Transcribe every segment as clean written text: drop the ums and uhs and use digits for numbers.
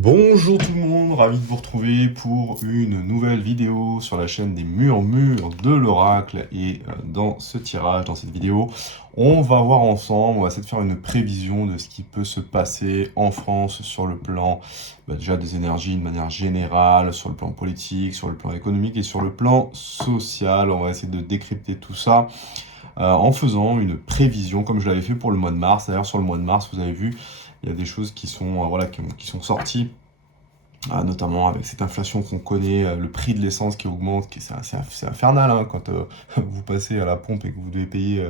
Bonjour tout le monde, ravi de vous retrouver pour une nouvelle vidéo sur la chaîne des Murmures de l'Oracle. Et dans ce tirage, dans cette vidéo, on va voir ensemble, on va essayer de faire une prévision de ce qui peut se passer en France sur le plan déjà des énergies de manière générale, sur le plan politique, sur le plan économique et sur le plan social. On va essayer de décrypter tout ça en faisant une prévision comme je l'avais fait pour le mois de mars. D'ailleurs sur le mois de mars, vous avez vu, il y a des choses qui sont, qui sont sorties, notamment avec cette inflation qu'on connaît, le prix de l'essence qui augmente, c'est infernal hein, quand vous passez à la pompe et que vous devez payer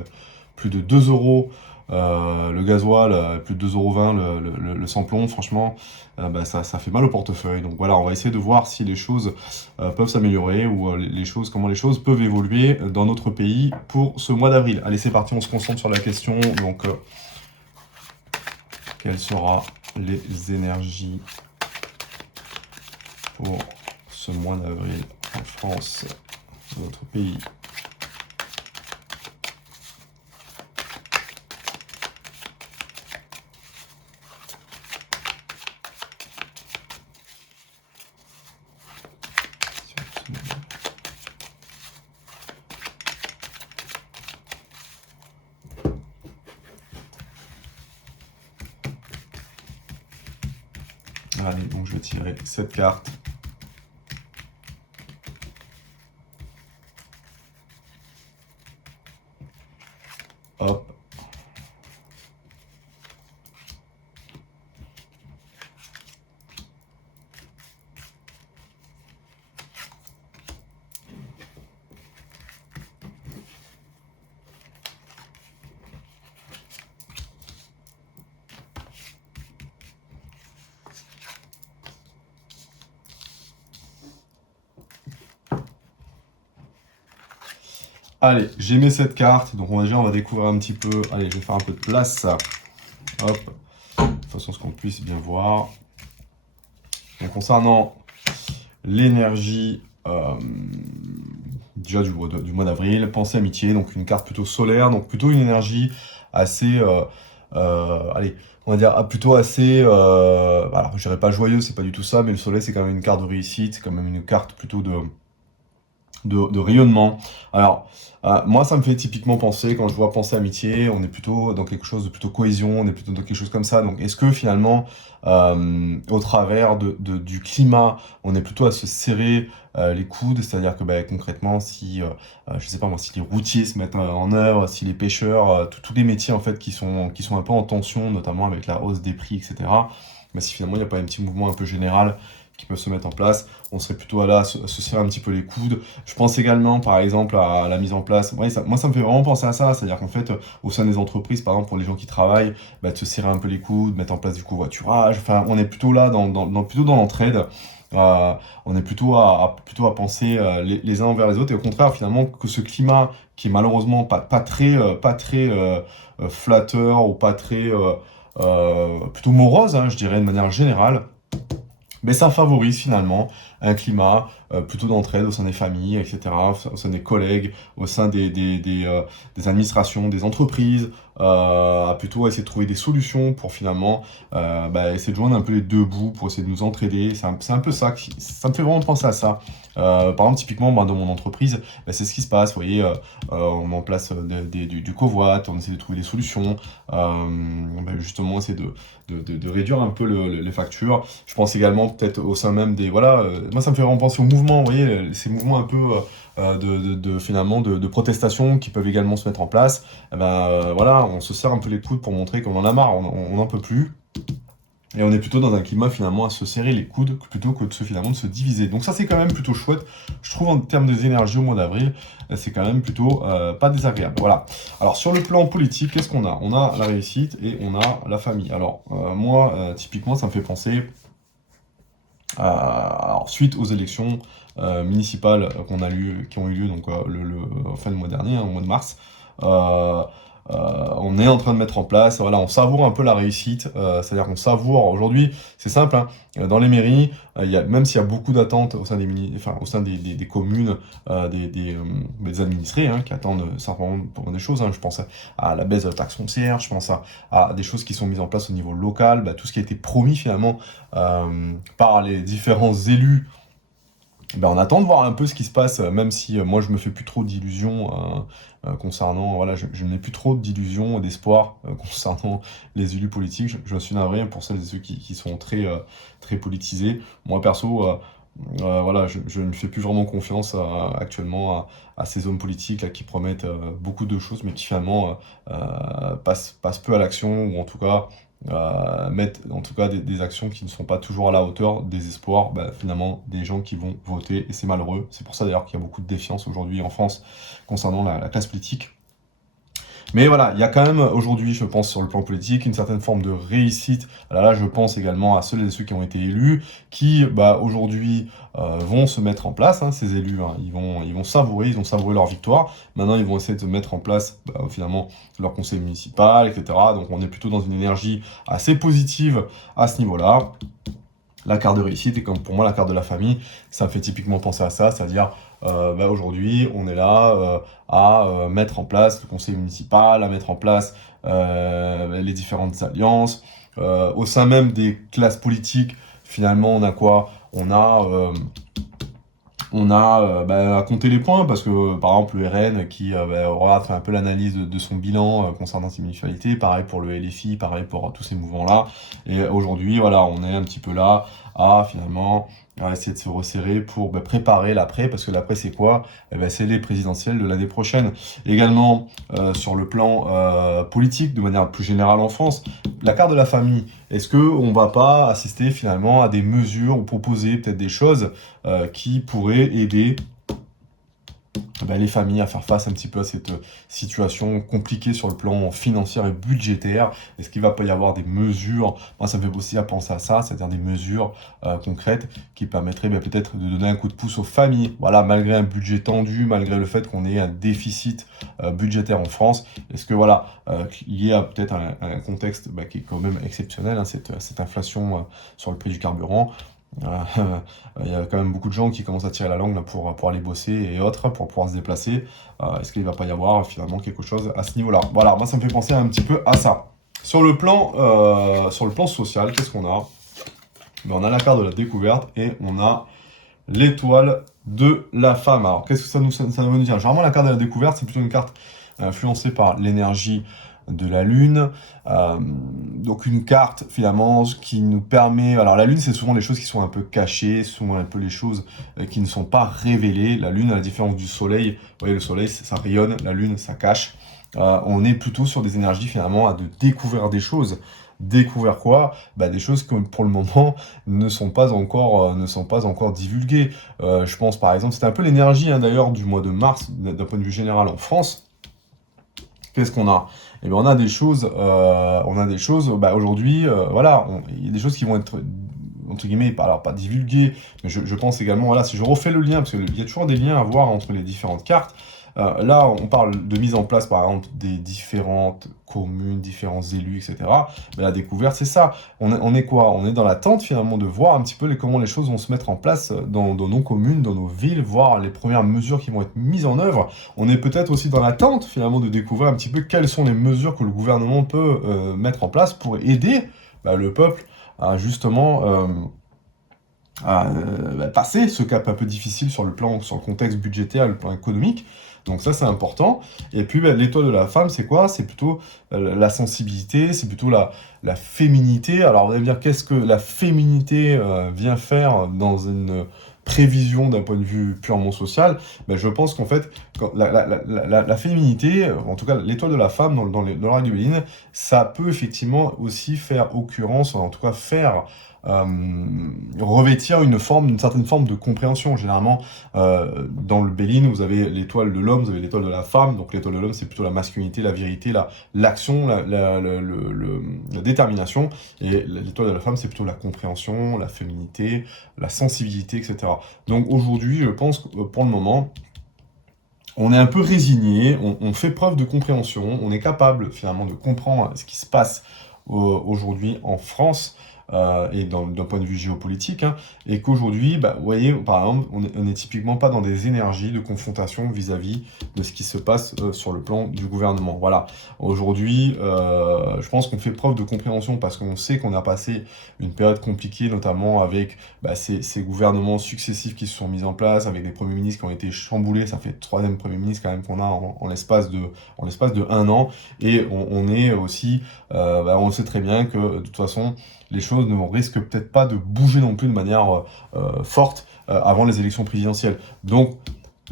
plus de 2 euros le gasoil, plus de 2,20 € le samplon, franchement, ça fait mal au portefeuille. Donc voilà, on va essayer de voir si les choses peuvent s'améliorer ou comment les choses peuvent évoluer dans notre pays pour ce mois d'avril. Allez, c'est parti, on se concentre sur la question. Donc, quelles seront les énergies pour ce mois d'avril en France, notre pays? Allez, donc je vais tirer cette carte. Hop. Allez, j'ai mis cette carte, donc on va découvrir un petit peu. Allez, je vais faire un peu de place. Hop, de façon à ce qu'on puisse bien voir. Donc concernant l'énergie déjà du mois d'avril, pensée amitié, donc une carte plutôt solaire, donc plutôt une énergie assez, allez, on va dire plutôt assez, alors je dirais pas joyeux, c'est pas du tout ça, mais le soleil c'est quand même une carte de réussite, c'est quand même une carte plutôt de rayonnement. Alors, moi, ça me fait typiquement penser, quand je vois penser amitié, on est plutôt dans quelque chose de plutôt cohésion, on est plutôt dans quelque chose comme ça. Donc, est-ce que finalement, au travers du climat, on est plutôt à se serrer les coudes, c'est-à-dire que concrètement, si, je sais pas moi, si les routiers se mettent en œuvre, si les pêcheurs, tous les métiers en fait qui sont un peu en tension, notamment avec la hausse des prix, etc. Si finalement il n'y a pas un petit mouvement un peu général qui peut se mettre en place, on serait plutôt là à se serrer un petit peu les coudes. Je pense également, par exemple, à la mise en place. Ouais, moi, ça me fait vraiment penser à ça. C'est-à-dire qu'en fait, au sein des entreprises, par exemple, pour les gens qui travaillent, de se serrer un peu les coudes, mettre en place du covoiturage. Enfin, on est plutôt là, plutôt dans l'entraide. On est plutôt à penser les uns envers les autres. Et au contraire, finalement, que ce climat qui est malheureusement pas très flatteur ou pas très plutôt morose, hein, je dirais, de manière générale, mais ça favorise finalement un climat plutôt d'entraide au sein des familles, etc., au sein des collègues, au sein des administrations, des entreprises, à plutôt essayer de trouver des solutions pour finalement essayer de joindre un peu les deux bouts pour essayer de nous entraider. C'est un peu ça, ça me fait vraiment penser à ça. Par exemple, typiquement, dans mon entreprise, c'est ce qui se passe. Vous voyez, on met en place du covoit, on essaie de trouver des solutions, justement, essayer de réduire un peu les factures. Je pense également peut-être au sein même des... Voilà, moi ça me fait vraiment penser aux mouvements, vous voyez, ces mouvements un peu finalement de protestation qui peuvent également se mettre en place. Voilà, on se serre un peu les coudes pour montrer qu'on en a marre, on n'en peut plus. Et on est plutôt dans un climat finalement à se serrer les coudes plutôt que finalement de se diviser. Donc ça c'est quand même plutôt chouette. Je trouve en termes des énergies au mois d'avril, c'est quand même plutôt pas désagréable. Voilà. Alors sur le plan politique, qu'est-ce qu'on a? On a la réussite et on a la famille. Alors moi, typiquement, ça me fait penser alors, suite aux élections municipales qui ont eu lieu donc fin du mois dernier, hein, au mois de mars. on est en train de mettre en place, voilà, on savoure un peu la réussite, c'est-à-dire qu'on savoure, aujourd'hui, c'est simple, hein, dans les mairies, même s'il y a beaucoup d'attentes au sein au sein des communes, des administrés, hein, qui attendent simplement pour des choses, hein, je pense à la baisse de la taxe foncière, je pense à des choses qui sont mises en place au niveau local, tout ce qui a été promis finalement par les différents élus. On attend de voir un peu ce qui se passe, même si moi je me fais plus trop d'illusions concernant, voilà, je n'ai plus trop d'illusions, d'espoir concernant les élus politiques. Je suis navré pour celles et ceux qui sont très politisés. Moi perso, voilà, je ne fais plus vraiment confiance actuellement à ces hommes politiques là, qui promettent beaucoup de choses, mais qui finalement passent peu à l'action, ou en tout cas mettre en tout cas des actions qui ne sont pas toujours à la hauteur des espoirs, finalement, des gens qui vont voter, et c'est malheureux. C'est pour ça d'ailleurs qu'il y a beaucoup de défiance aujourd'hui en France concernant la classe politique. Mais voilà, il y a quand même aujourd'hui, je pense, sur le plan politique, une certaine forme de réussite. Alors là, je pense également à ceux et ceux qui ont été élus, qui aujourd'hui vont se mettre en place, hein, ces élus, hein. Ils vont savourer, ils ont savouré leur victoire. Maintenant, ils vont essayer de mettre en place finalement leur conseil municipal, etc. Donc on est plutôt dans une énergie assez positive à ce niveau-là. La carte de réussite, et comme pour moi la carte de la famille, ça me fait typiquement penser à ça, c'est-à-dire aujourd'hui on est là à mettre en place le conseil municipal, à mettre en place les différentes alliances. Au sein même des classes politiques, finalement on a quoi? On a à compter les points, parce que par exemple le RN qui aura fait un peu l'analyse de son bilan concernant ses municipalités, pareil pour le LFI, pareil pour tous ces mouvements-là. Et aujourd'hui, voilà, on est un petit peu là à finalement à essayer de se resserrer pour préparer l'après, parce que l'après c'est quoi? C'est les présidentielles de l'année prochaine. Également sur le plan politique, de manière plus générale en France, la carte de la famille, est-ce qu'on va pas assister finalement à des mesures ou proposer peut-être des choses qui pourraient aider les familles à faire face un petit peu à cette situation compliquée sur le plan financier et budgétaire? Est-ce qu'il va pas y avoir des mesures? Moi, ça me fait aussi à penser à ça, c'est-à-dire des mesures concrètes qui permettraient peut-être de donner un coup de pouce aux familles. Voilà, malgré un budget tendu, malgré le fait qu'on ait un déficit budgétaire en France, est-ce que voilà, il y a peut-être un contexte qui est quand même exceptionnel, hein, cette inflation sur le prix du carburant. Il y a quand même beaucoup de gens qui commencent à tirer la langue là, pour aller bosser et autres, pour pouvoir se déplacer. Est-ce qu'il ne va pas y avoir finalement quelque chose à ce niveau-là? Voilà, moi ça me fait penser un petit peu à ça. Sur le plan social, qu'est-ce qu'on a? On a la carte de la découverte et on a l'étoile de la femme. Alors qu'est-ce que ça veut nous dire? Généralement la carte de la découverte, c'est plutôt une carte influencée par l'énergie de la Lune, donc une carte finalement qui nous permet, alors la Lune c'est souvent les choses qui sont un peu cachées, souvent un peu les choses qui ne sont pas révélées. La Lune, à la différence du Soleil, vous voyez, le Soleil ça rayonne, la Lune ça cache. On est plutôt sur des énergies finalement à de découvrir des choses. Découvrir quoi? Des choses qui pour le moment ne sont pas encore divulguées. Je pense par exemple, c'était un peu l'énergie d'ailleurs du mois de mars d'un point de vue général en France. Qu'est-ce qu'on a? On a des choses, aujourd'hui, voilà, il y a des choses qui vont être, entre guillemets, alors pas divulguées, mais je pense également, voilà, si je refais le lien, parce qu'il y a toujours des liens à voir entre les différentes cartes. Là, on parle de mise en place, par exemple, des différentes communes, différents élus, etc. Mais la découverte, c'est ça. On est quoi? On est dans l'attente, finalement, de voir un petit peu comment les choses vont se mettre en place dans nos communes, dans nos villes, voir les premières mesures qui vont être mises en œuvre. On est peut-être aussi dans l'attente, finalement, de découvrir un petit peu quelles sont les mesures que le gouvernement peut mettre en place pour aider le peuple à justement passer ce cap un peu difficile sur le contexte budgétaire, le plan économique. Donc ça, c'est important. Et puis, l'étoile de la femme, c'est quoi? C'est plutôt la sensibilité, c'est plutôt la féminité. Alors, vous allez me dire, qu'est-ce que la féminité vient faire dans une prévision d'un point de vue purement social? Je pense qu'en fait, la féminité, en tout cas l'étoile de la femme dans l'oracle de Béline, ça peut effectivement aussi faire occurrence, en tout cas faire revêtir une certaine forme de compréhension. Généralement, dans le Béline, vous avez l'étoile de l'homme, vous avez l'étoile de la femme. Donc l'étoile de l'homme, c'est plutôt la masculinité, la vérité, l'action, la détermination. Et l'étoile de la femme, c'est plutôt la compréhension, la féminité, la sensibilité, etc. Donc aujourd'hui, je pense que pour le moment, on est un peu résigné, on fait preuve de compréhension, on est capable finalement de comprendre ce qui se passe aujourd'hui en France et d'un point de vue géopolitique, hein, et qu'aujourd'hui, bah, vous voyez, par exemple, on est typiquement pas dans des énergies de confrontation vis-à-vis de ce qui se passe sur le plan du gouvernement. Voilà. Aujourd'hui, je pense qu'on fait preuve de compréhension parce qu'on sait qu'on a passé une période compliquée, notamment avec bah, ces gouvernements successifs qui se sont mis en place, avec des premiers ministres qui ont été chamboulés. Ça fait le troisième premier ministre quand même qu'on a en l'espace de 1 an. Et on est aussi, bah, on sait très bien que de toute façon, les choses ne risquent peut-être pas de bouger non plus de manière forte avant les élections présidentielles. Donc,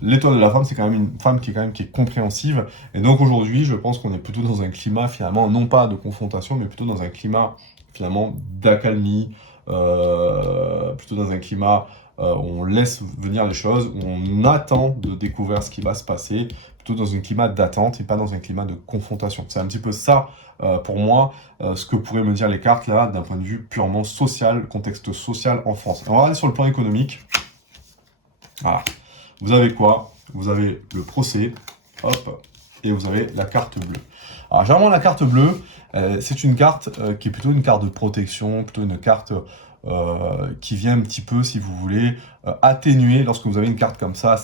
l'étoile de la femme, c'est quand même une femme qui est compréhensive. Et donc aujourd'hui, je pense qu'on est plutôt dans un climat finalement, non pas de confrontation, mais plutôt dans un climat finalement d'accalmie, plutôt dans un climat où on laisse venir les choses, où on attend de découvrir ce qui va se passer, plutôt dans un climat d'attente et pas dans un climat de confrontation. C'est un petit peu ça, pour moi, ce que pourraient me dire les cartes là, d'un point de vue purement social, contexte social en France. On va aller sur le plan économique. Voilà. Vous avez quoi? Vous avez le procès, hop, et vous avez la carte bleue. Alors, généralement, la carte bleue, c'est une carte qui est plutôt une carte de protection, plutôt une carte qui vient un petit peu, si vous voulez, atténuer lorsque vous avez une carte comme ça,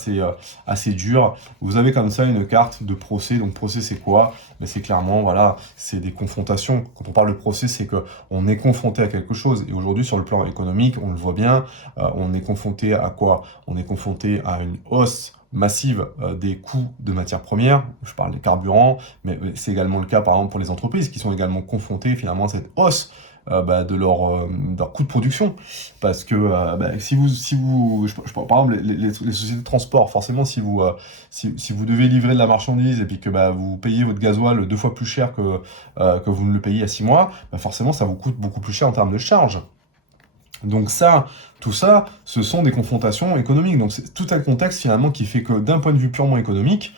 assez dure. Vous avez comme ça une carte de procès. Donc, procès, c'est quoi? Ben, c'est clairement, voilà, c'est des confrontations. Quand on parle de procès, c'est que on est confronté à quelque chose. Et aujourd'hui, sur le plan économique, on le voit bien, on est confronté à quoi? On est confronté à une hausse massive des coûts de matières premières, je parle des carburants, mais c'est également le cas par exemple pour les entreprises qui sont également confrontées finalement à cette hausse bah, de leur coût de production. Parce que bah, je parle, par exemple les sociétés de transport, forcément si vous devez livrer de la marchandise et puis que bah, vous payez votre gasoil 2 fois plus cher que vous ne le payez à 6 mois, bah, forcément ça vous coûte beaucoup plus cher en termes de charges. Donc ça, tout ça, ce sont des confrontations économiques. Donc c'est tout un contexte finalement qui fait que d'un point de vue purement économique,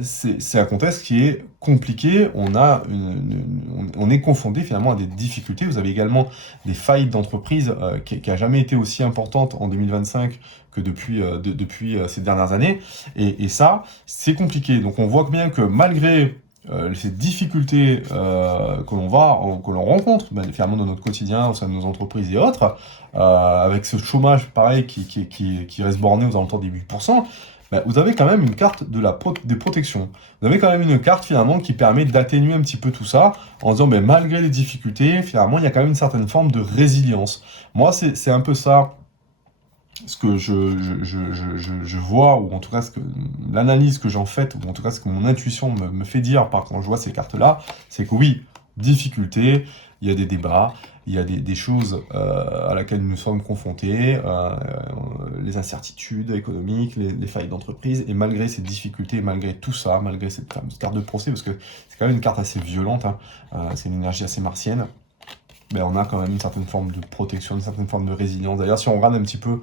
c'est un contexte qui est compliqué. On est confronté finalement à des difficultés. Vous avez également des faillites d'entreprises qui a jamais été aussi importante en 2025 que depuis ces dernières années. Et ça, c'est compliqué. Donc on voit bien que malgré ces difficultés que l'on rencontre finalement dans notre quotidien au sein de nos entreprises et autres, avec ce chômage pareil qui reste borné aux alentours des 8%, bah, vous avez quand même une carte des protections. Vous avez quand même une carte finalement qui permet d'atténuer un petit peu tout ça en disant ben, malgré les difficultés, finalement il y a quand même une certaine forme de résilience. Moi c'est un peu ça ce que je vois, ou en tout cas l'analyse que j'en fais, ou en tout cas ce que mon intuition me fait dire quand je vois ces cartes-là, c'est que oui, difficulté, il y a des débats, il y a des choses à laquelle nous sommes confrontés, les incertitudes économiques, les failles d'entreprise, et malgré ces difficultés, malgré tout ça, malgré cette fameuse carte de procès, parce que c'est quand même une carte assez violente, hein, c'est une énergie assez martienne, ben, on a quand même une certaine forme de protection, une certaine forme de résilience. D'ailleurs, si on regarde un petit peu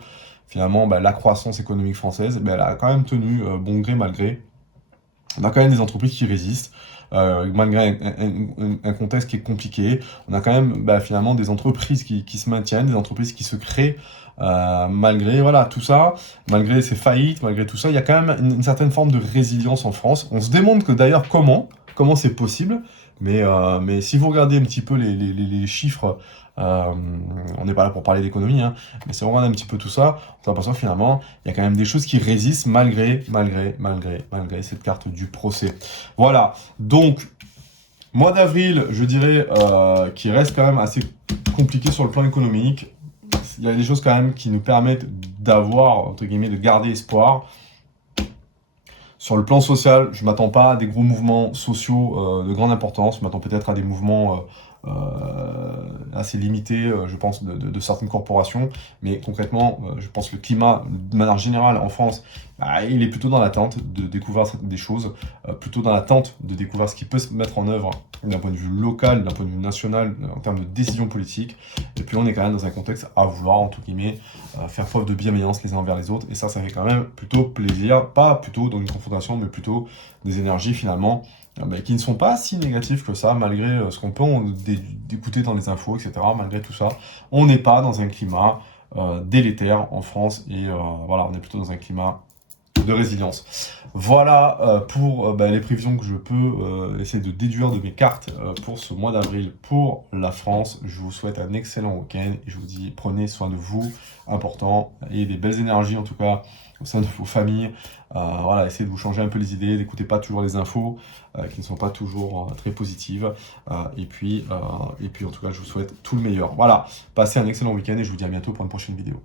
finalement ben, la croissance économique française, ben, elle a quand même tenu bon gré mal gré. On a quand même des entreprises qui résistent, malgré un contexte qui est compliqué. On a quand même ben, finalement des entreprises qui se maintiennent, des entreprises qui se créent, malgré voilà, tout ça, malgré ces faillites, malgré tout ça, il y a quand même une certaine forme de résilience en France. On se demande que d'ailleurs comment c'est possible, mais si vous regardez un petit peu les chiffres, on n'est pas là pour parler d'économie, hein, mais si on regarde un petit peu tout ça, on s'aperçoit que finalement, il y a quand même des choses qui résistent malgré cette carte du procès. Voilà, donc, mois d'avril, je dirais, qui reste quand même assez compliqué sur le plan économique. Il y a des choses quand même qui nous permettent d'avoir, entre guillemets, de garder espoir. Sur le plan social, je ne m'attends pas à des gros mouvements sociaux de grande importance. Je m'attends peut-être à des mouvements assez limités, je pense, de certaines corporations. Mais concrètement, je pense que le climat, de manière générale, en France, bah, il est plutôt dans l'attente de découvrir des choses, plutôt dans l'attente de découvrir ce qui peut se mettre en œuvre d'un point de vue local, d'un point de vue national, en termes de décision politique. Et puis on est quand même dans un contexte à vouloir, entre guillemets, faire preuve de bienveillance les uns envers les autres. Et ça fait quand même plutôt plaisir, pas plutôt dans une confrontation, mais plutôt des énergies finalement qui ne sont pas si négatives que ça, malgré ce qu'on peut d'écouter dans les infos, etc. Malgré tout ça, on n'est pas dans un climat délétère en France. Et voilà, on est plutôt dans un climat de résilience. Voilà pour les prévisions que je peux essayer de déduire de mes cartes pour ce mois d'avril pour la France. Je vous souhaite un excellent week-end et je vous dis prenez soin de vous, important, et des belles énergies en tout cas au sein de vos familles. Voilà, essayez de vous changer un peu les idées, n'écoutez pas toujours les infos qui ne sont pas toujours très positives. Et puis en tout cas, je vous souhaite tout le meilleur. Voilà, passez un excellent week-end et je vous dis à bientôt pour une prochaine vidéo.